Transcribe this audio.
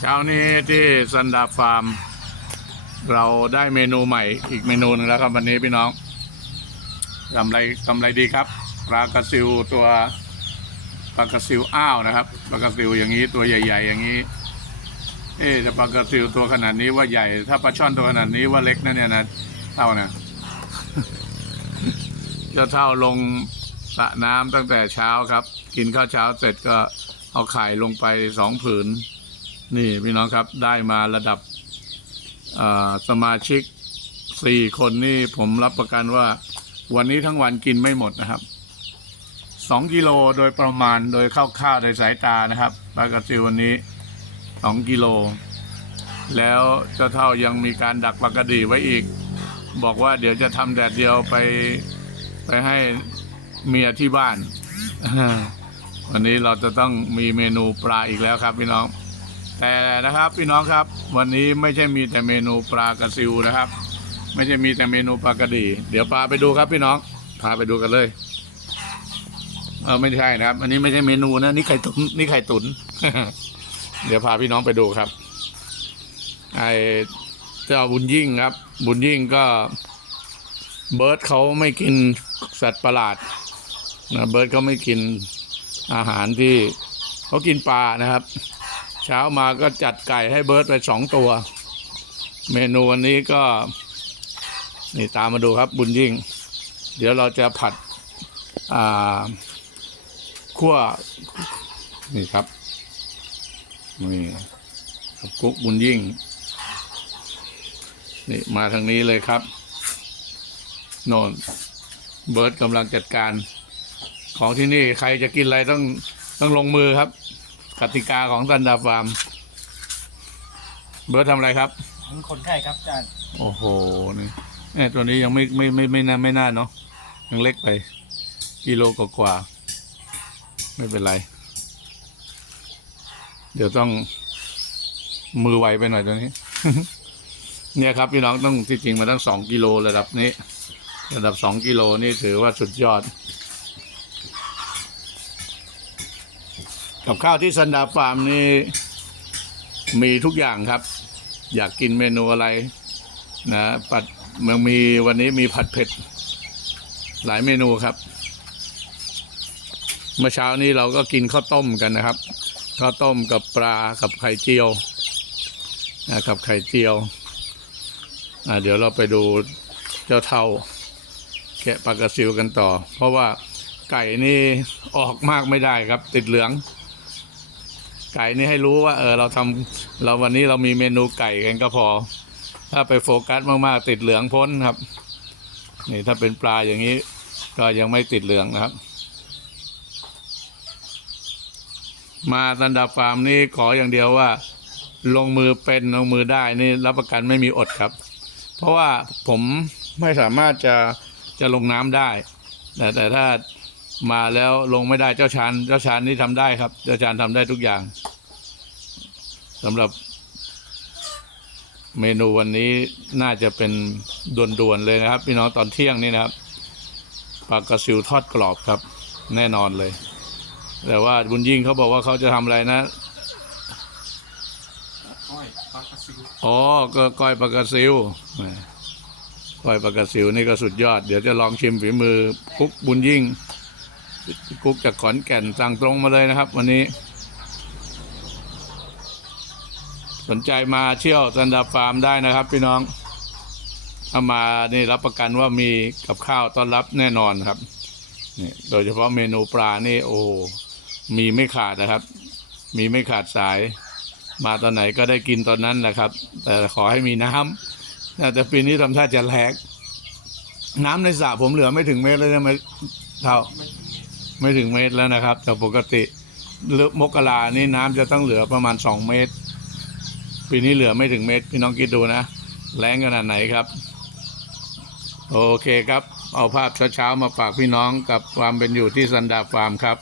เช้านี้ที่ซันดาฟาร์ม เราได้เมนูใหม่อีกเมนูหนึงแล้วครับวันนี้พี่น้องกำไรกำไรดีครับปลากระซิวตัวปลากระซิวอ้าวนะครับปลากระซิวอย่างนี้ตัวใหญ่ ๆ อย่างนี้ เอ๊ะแต่ปลากระซิวตัวขนาดนี้ว่าใหญ่ ถ้าปลาช่อนตัวขนาดนี้ว่าเล็กนะเนี่ยนะเท่านะจ้าเท่าลงสระน้ำตั้งแต่เช้าครับ กินข้าวเช้าเสร็จก็เอาไข่ลงไปสองผืน นี่พี่น้องครับได้มาระดับสมาชิกสี่คนนี่ผมรับประกันว่า วันนี้ทั้งวันกินไม่หมดนะครับสองกิโลโดยประมาณโดยคร่าวๆในสายตานะครับปลากระซิววันนี้สองกิโล แล้วเจ้าเท่ายังมีการดักปลากระดีไว้อีก บอกว่าเดี๋ยวจะทำแดดเดียวไปไปให้เมียที่บ้าน วันนี้เราจะต้องมีเมนูปลาอีกแล้วครับพี่น้อง แต่นะครับพี่น้องครับวันนี้ไม่ใช่มีแต่เมนูปลากระซิวนะครับ ไม่ใช่มีแต่เมนูปลากระดี เดี๋ยวปลาไปดูครับพี่น้องพาไปดูกันเลยเออไม่ใช่นะครับ อันนี้ไม่ใช่เมนูนะนี่ไข่ตุนนี่ไข่ตุน เดี๋ยวพาพี่น้องไปดูครับ ไอเจ้าบุญยิ่งครับ บุญยิ่งก็เบิร์ดเขาไม่กินสัตว์ประหลาดนะเบิร์ดเขาไม่กินอาหารที่เขากินปลานะครับ เช้ามาก็จัดไก่ให้เบิร์ดไปสองตัว เมนูวันนี้ก็ นี่ตามมาดูครับบุญยิ่ง เดี๋ยวเราจะผัดอ่าคั่วนี่ครับนี่ครับกุ๊กบุญยิ่ง นี่มาทางนี้เลยครับโน่นเบิร์ดกำลังจัดการ ของที่นี่ใครจะกินอะไรต้องต้องลงมือครับ กติกาของตันดาฟาร์ม เบิร์ดทำอะไรครับ ผมคนไข้ครับอาจารย์โอ้โห นี่เนี่ยตัวนี้ยังไม่ไม่ไม่ไม่น่าไม่น่าเนาะยังเล็กไป กิโลกว่าๆไม่เป็นไร เดี๋ยวต้องมือไวไปหน่อยตัวนี้ เนี่ยครับพี่น้องต้องที่จริงมาตั้งสองกิโลระดับนี้ ระดับสองกิโลนี่ถือว่าสุดยอด กับข้าวที่ซันดาฟาร์มนี่มีทุกอย่างครับ อยากกินเมนูอะไรนะปัดมันมีวันนี้มีผัดเผ็ด หลายเมนูครับ เมื่อเช้านี้เราก็กินข้าวต้มกันนะครับข้าวต้มกับปลากับไข่เจียวนะกับไข่เจียวอะเดี๋ยวเราไปดูเจ้าเท่าแกะปลากระซิวกันต่อ เพราะว่าไก่นี่ออกมากไม่ได้ครับ ติดเหลือง ไก่นี่ให้รู้ว่า เออเราทำเราวันนี้เรามีเมนูไก่กันก็พอ ถ้าไปโฟกัสมากๆติดเหลืองพ้นครับ นี่ถ้าเป็นปลาอย่างนี้ ก็ยังไม่ติดเหลืองนะครับ มาตันดาฟาร์มนี่ขออย่างเดียวว่า ลงมือเป็นลงมือได้นี่รับประกันไม่มีอดครับ เพราะว่าผมไม่สามารถจะจะลงน้ำได้แต่แต่ถ้า มาแล้วลงไม่ได้เจ้าชานเจ้าชานนี่ทำได้ครับ เจ้าชานทำได้ทุกอย่างสำหรับเมนูวันนี้น่าจะเป็นด่วนๆเลยนะครับ พี่น้องตอนเที่ยงนี่นะครับปลากระซิวทอดกรอบครับ แน่นอนเลย แต่ว่าบุญยิ่งเขาบอกว่าเขาจะทำอะไรนะอ้อยปลากระซิวอ๋อก็ก้อยปลากระซิวแหมก้อยปลากระซิวนี่ก็สุดยอด เดี๋ยวจะลองชิมฝีมือกุ๊กบุญยิ่ง กุ๊กจากขอนแก่นสั่งตรงมาเลยนะครับ วันนี้ สนใจมาเที่ยวซันดาฟาร์มได้นะครับ พี่น้องถ้ามานี่รับประกันว่ามีกับข้าวต้อนรับแน่นอนครับนี่โดยเฉพาะเมนูปลานี่โอ้มีไม่ขาดนะครับ มีไม่ขาดสาย มาตอนไหนก็ได้กินตอนนั้นแหละครับ แต่ขอให้มีน้ำแต่ปีนี้ทำท่าจะแลกน้ำในสระผมเหลือไม่ถึงเมตรเลยใช่ไหมเท่า ไม่ถึงเมตรแล้วนะครับ แต่ปกติลือกมกรานี่น้ำจะต้องเหลือประมาณสองเมตร ปีนี้เหลือไม่ถึงเมตร พี่น้องคิดดูนะแรงขนาดไหนครับ โอเคครับ เอาภาพเช้าๆมาฝากพี่น้องกับความเป็นอยู่ที่ซันดาฟาร์มครับ